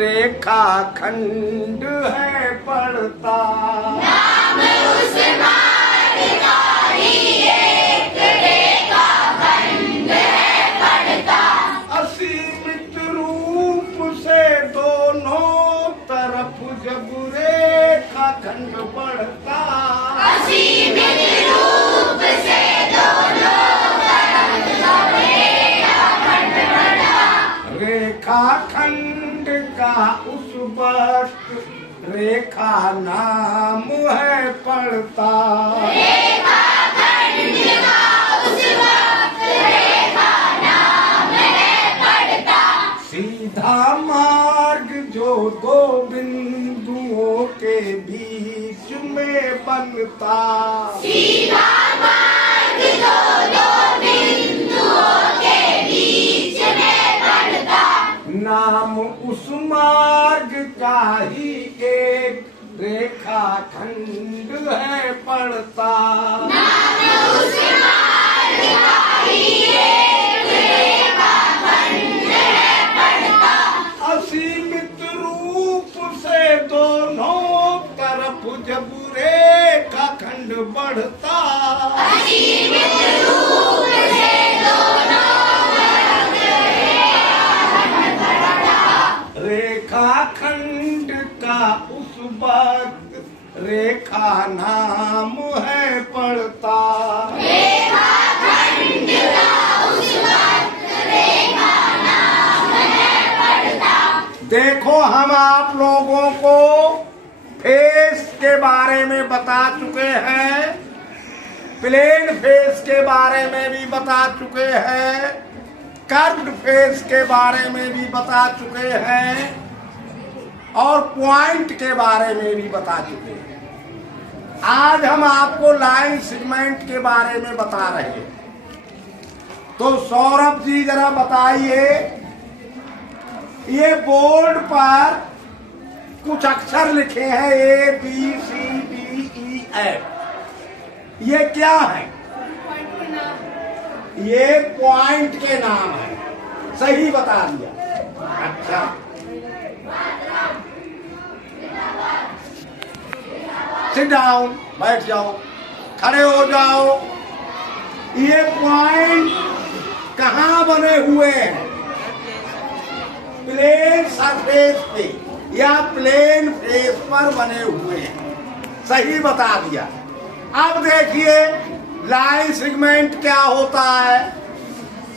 रेखा खंड है पड़ता। नाम उस मार्ग का ही एक रेखा खंड है पड़ता। असीमित रूप से दोनों तरफ जब रेखा खंड बढ़ता। असीमित रूप से दोनों तरफ जब रेखा खंड बढ़ता। रेखा खंड का उस वक्त रेखा नाम है पड़ता। रेखा खंड का उस वक्त रेखा नाम है पड़ता। सीधा मार्ग जो दो बिंदुओं के बीच में बनता। सीधा मार्ग जो दो बिंदुओं के बीच में बनता। नाम उस मार्ग का ही एक रेखा खंड है पड़ता। नाम उस मार्ग का ही एक रेखा खंड है पड़ता। असीमित रूप से दोनों तरफ जब रेखा खंड बढ़ता। असीमित रूप से दोनों तरफ रेखा खंड बढ़ता। रेखा खंड का उस वक्त रेखा नाम है पड़ता। रेखा खंड का उस वक्त रेखा नाम है पड़ता। देखो हम आप लोगों को फेस के बारे में बता चुके हैं, प्लेन फेस के बारे में भी बता चुके हैं, कर्व्ड फेस के बारे में भी बता चुके हैं और पॉइंट के बारे में भी बता चुके हैं। आज हम आपको लाइन सेगमेंट के बारे में बता रहे हैं। तो सौरभ जी जरा बताइए, ये बोर्ड पर कुछ अक्षर लिखे हैं A B C D E F, ये क्या है? ये पॉइंट के नाम है। सही बता दिया। अच्छा, सिट डाउन, बैठ जाओ, खड़े हो जाओ। ये पॉइंट कहाँ बने हुए हैं? प्लेन सरफेस पे या प्लेन फेस पर बने हुए हैं। सही बता दिया। अब देखिए लाइन सेगमेंट क्या होता है।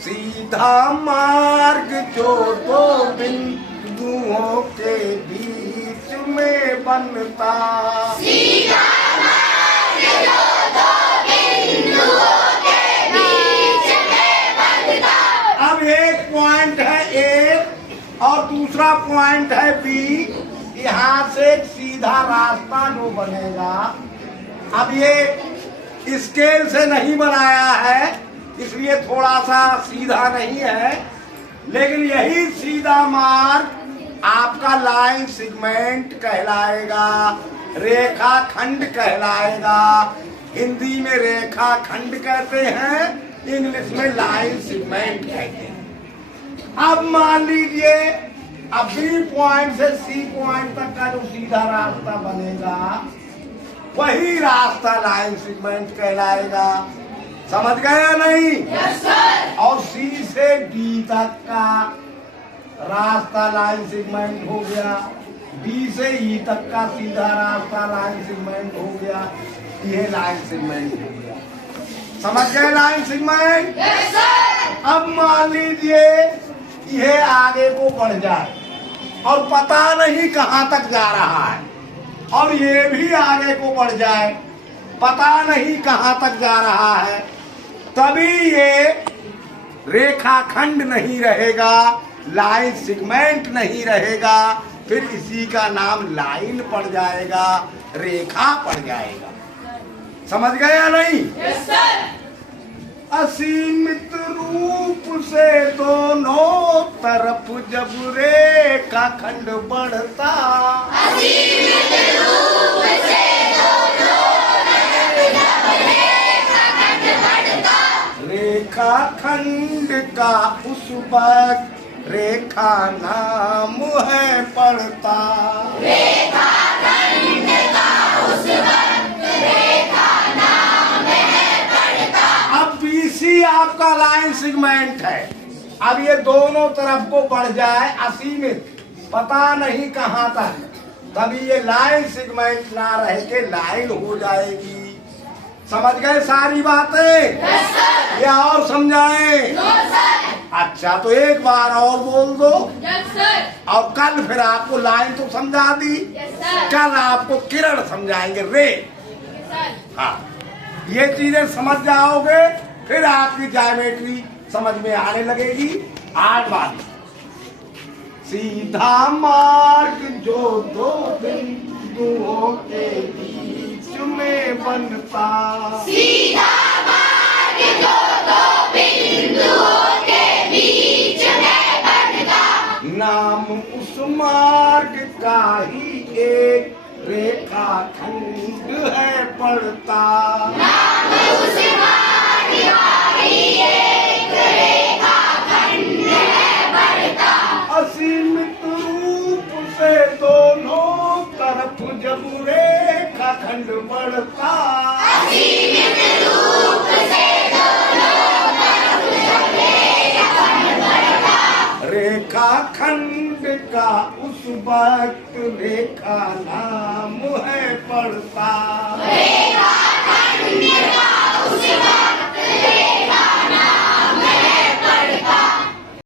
सीधा मार्ग जो दो बिंदुओं के बीच में बनता। सीधा मार्ग जो दो बिंदुओं के बीच में बनता। अब एक पॉइंट है A और दूसरा पॉइंट है B। यहाँ से एक सीधा रास्ता जो बनेगा, अब ये स्केल से नहीं बनाया है इसलिए थोड़ा सा सीधा नहीं है, लेकिन यही सीधा मार्ग आपका लाइन सेगमेंट कहलाएगा, रेखा खंड कहलाएगा। हिंदी में रेखा खंड कहते हैं, इंग्लिश में लाइन सेगमेंट कहते हैं। अब मान लीजिए अब B पॉइंट से C पॉइंट तक का जो सीधा रास्ता बनेगा वही रास्ता लाइन सेगमेंट कहलाएगा। समझ गए या नहीं? Yes sir. और C से D तक का रास्ता लाइन सेगमेंट हो गया, B से E तक का सीधा रास्ता लाइन सेगमेंट हो गया। ये लाइन सेगमेंट हो गया। समझ गए लाइन सेगमेंट? Yes sir. अब मान लीजिए ये आगे को बढ़ जाए और पता नहीं कहां तक जा रहा है, और ये भी आगे को बढ़ जाए, पता नहीं कहां तक जा रहा है, तभी ये रेखा खंड नहीं रहेगा, लाइन सेगमेंट नहीं रहेगा, फिर इसी का नाम लाइन पड़ जाएगा, रेखा पड़ जाएगा। समझ गए या नहीं? Yes sir. असीमित रूप से दोनों तरफ जब रेखा खंड बढ़ता। असीमित रूप से दोनों तरफ जब रेखा खंड बढ़ता। रेखा खंड का उस वक्त रेखा नाम है पड़ता। रेखा खंड का उस वक्त रेखा नाम है पड़ता। अब BC आपका लाइन सेगमेंट है। अब ये दोनों तरफ को बढ़ जाए असीमित, पता नहीं कहाँ तक, तभी ये लाइन सेगमेंट ना रह के लाइन हो जाएगी। समझ गए सारी बातें? Yes sir. या और समझाएं? No sir. अच्छा तो एक बार और बोल दो। Yes sir. और कल फिर आपको लाइन तो समझा दी, यस सर। कल आपको किरण समझाएंगे, रे। Yes sir. हाँ, ये चीजें समझ जाओगे फिर आपकी ज्योमेट्री समझ में आने लगेगी। 8 बात, सीधा मार्ग जो दो बिंदुओं के बीच में बनता। सीधा मार्ग जो दो बिंदुओं के बीच में बनता। नाम उस मार्ग का ही एक रेखा खंड है पड़ता। नाम उस मार्ग का ही एक रेखा खंड है पड़ता। असीमित रूप से दोनों तरफ जब रेखा खंड बढ़ता। असीमित रूप से दोनों तरफ जब रेखा खंड बढ़ता। रेखा खंड का उस वक्त रेखा नाम है पड़ता। रेखा खंड का उस वक्त रेखा